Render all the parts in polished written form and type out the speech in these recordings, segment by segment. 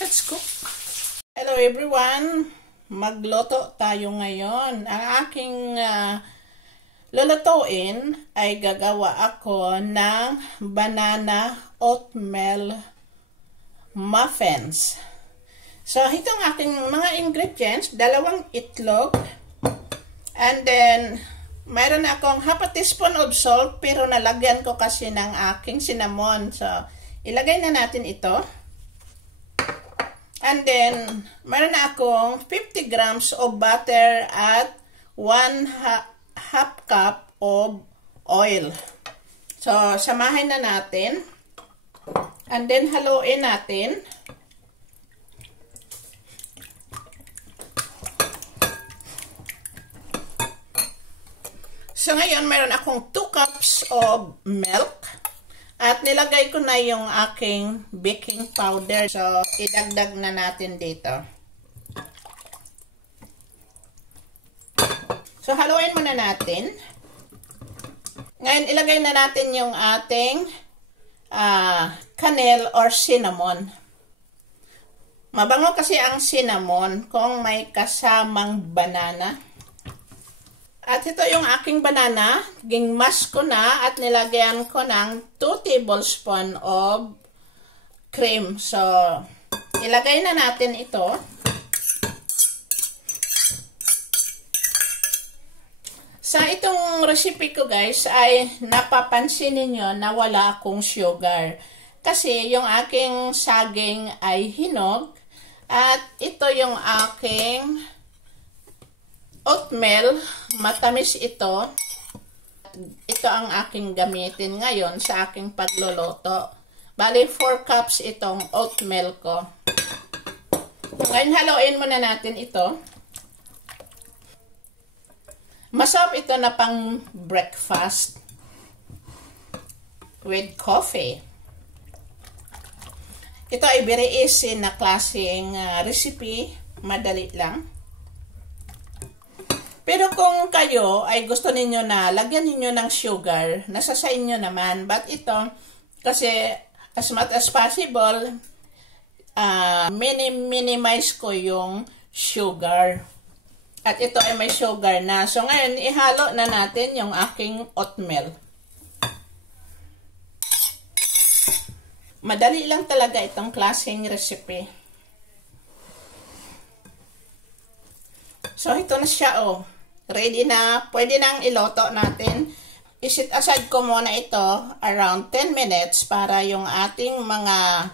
Let's cook. Hello everyone! Magluto tayo ngayon. Ang aking lulutuin ay gagawa ako ng banana oatmeal muffins. So, itong aking mga ingredients, 2 itlog, and then mayroon akong half a teaspoon of salt, pero nalagyan ko kasi ng aking cinnamon. So, ilagay na natin ito. And then, meron na akong 50 grams of butter at 1 half cup of oil. So, samahin na natin. And then, haluin natin. So, ngayon, meron akong 2 cups of milk. At nilagay ko na yung aking baking powder. So, idagdag na natin dito. So, haluin muna natin. Ngayon, ilagay na natin yung ating canel or cinnamon. Mabango kasi ang cinnamon kung may kasamang banana. At ito yung aking banana, ginmash ko na at nilagyan ko ng 2 tablespoon of cream. So, ilagay na natin ito. Sa itong recipe ko guys, ay napapansin ninyo na wala akong sugar. Kasi yung aking saging ay hinog at ito yung aking oatmeal, matamis ito. Ito ang aking gamitin ngayon sa aking pagluluto. Bali, 4 cups itong oatmeal ko. Ngayon, haluin muna natin ito. Masarap ito na pang breakfast with coffee. Ito ay very easy na klaseng recipe. Madali lang. Pero kung kayo ay gusto ninyo na lagyan ninyo ng sugar, nasa sa inyo naman. But ito, kasi as much as possible, minimize ko yung sugar. At ito ay may sugar na. So ngayon, ihalo na natin yung aking oatmeal. Madali lang talaga itong klaseng recipe. So ito na siya, oh. Ready na. Pwede nang iloto natin. Isit aside ko muna ito around 10 minutes para yung ating mga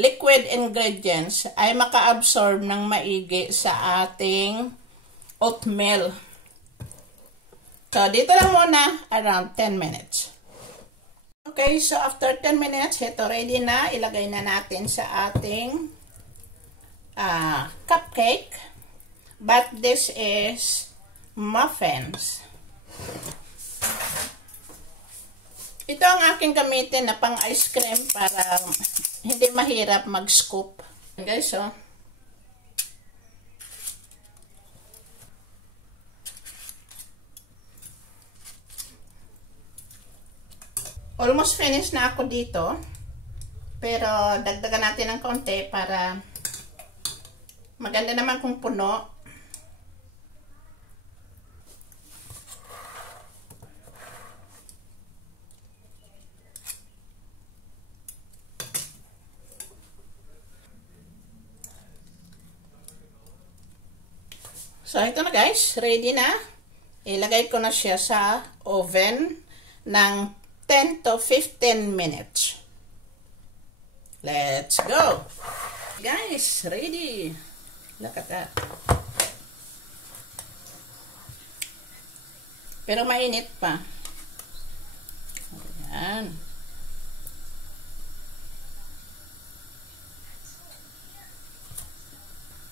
liquid ingredients ay maka-absorb ng maigi sa ating oatmeal. So, dito lang muna around 10 minutes. Okay, so after 10 minutes, ito ready na. Ilagay na natin sa ating cupcake. But this is muffins. Ito ang aking gamitin na pang ice cream para hindi mahirap mag-scoop. Guys, so almost finished na ako dito. Pero dagdagan natin ng konti para maganda naman kung puno. So, ito na guys. Ready na. Ilagay ko na siya sa oven ng 10 to 15 minutes. Let's go! Guys, ready! Look at that. Pero mainit pa. Ayan.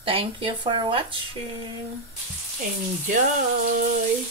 Thank you for watching. Enjoy!